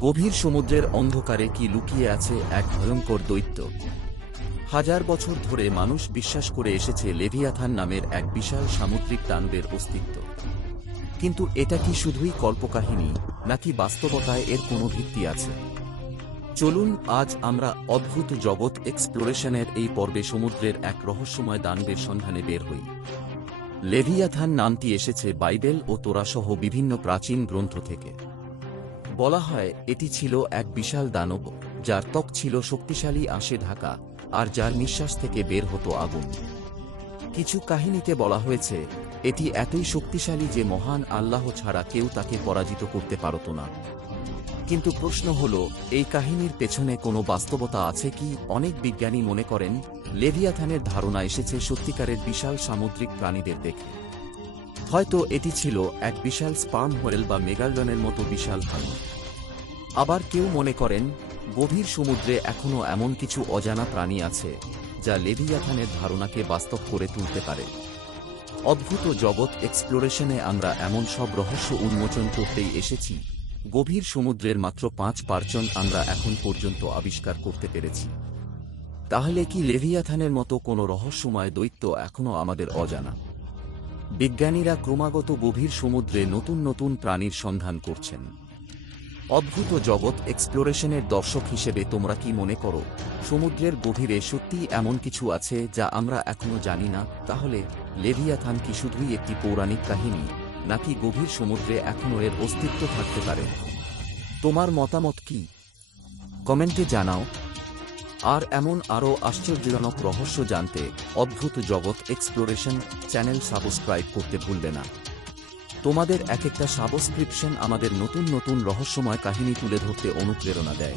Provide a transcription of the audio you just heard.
গভীর সমুদ্রের অন্ধকারে কি লুকিয়ে আছে এক ভয়ঙ্কর দৈত্য? হাজার বছর ধরে মানুষ বিশ্বাস করে এসেছে লেভিয়াথান নামের এক বিশাল সামুদ্রিক দানবের অস্তিত্ব। কিন্তু এটা কি শুধুই কল্পকাহিনী, নাকি বাস্তবতায় এর কোনো ভিত্তি আছে? চলুন আজ আমরা অদ্ভুত জগৎ এক্সপ্লোরেশনের এই পর্বে সমুদ্রের এক রহস্যময় দানবের সন্ধানে বের হই। লেভিয়াথান নামটি এসেছে বাইবেল ও তোরাসহ বিভিন্ন প্রাচীন গ্রন্থ থেকে। বলা হয়, এটি ছিল এক বিশাল দানব, যার ত্বক ছিল শক্তিশালী আশে ঢাকা, আর যার নিঃশ্বাস থেকে বের হতো আগুন। কিছু কাহিনীতে বলা হয়েছে, এটি এতই শক্তিশালী যে মহান আল্লাহ ছাড়া কেউ তাকে পরাজিত করতে পারত না। কিন্তু প্রশ্ন হল, এই কাহিনীর পেছনে কোনো বাস্তবতা আছে কি? অনেক বিজ্ঞানী মনে করেন, লেভিয়াথানের ধারণা এসেছে সত্যিকারের বিশাল সামুদ্রিক প্রাণীদের দেখে। হয়তো এটি ছিল এক বিশাল স্পার্ম হোয়েল বা মেগালনের মতো বিশাল ভালু আবার কেউ মনে করেন, গভীর সমুদ্রে এখনও এমন কিছু অজানা প্রাণী আছে, যা লেভিয়াথানের ধারণাকে বাস্তব করে তুলতে পারে। অদ্ভুত জগৎ এক্সপ্লোরেশনে আমরা এমন সব রহস্য উন্মোচন করতেই এসেছি, গভীর সমুদ্রের মাত্র পাঁচ পার্চন আমরা এখন পর্যন্ত আবিষ্কার করতে পেরেছি। তাহলে কি লেভিয়াথানের মতো কোনো রহস্যময় দৈত্য এখনও আমাদের অজানা? বিজ্ঞানীরা ক্রমাগত গভীর সমুদ্রে নতুন নতুন প্রাণীর সন্ধান করছেন। অদ্ভুত জগৎ এক্সপ্লোরেশনের দর্শক হিসেবে তোমরা কি মনে করো? সমুদ্রের গভীরে সত্যিই এমন কিছু আছে যা আমরা এখনও জানি না? তাহলে লেভিয়াথান কি শুধুই একটি পৌরাণিক কাহিনী, নাকি গভীর সমুদ্রে এখনও এর অস্তিত্ব থাকতে পারে? তোমার মতামত কি? কমেন্টে জানাও। আর এমন আরও আশ্চর্যজনক রহস্য জানতে অদ্ভুত জগৎ এক্সপ্লোরেশন চ্যানেল সাবস্ক্রাইব করতে ভুলবে না। তোমাদের এক একটা সাবস্ক্রিপশন আমাদের নতুন নতুন রহস্যময় কাহিনী তুলে ধরতে অনুপ্রেরণা দেয়।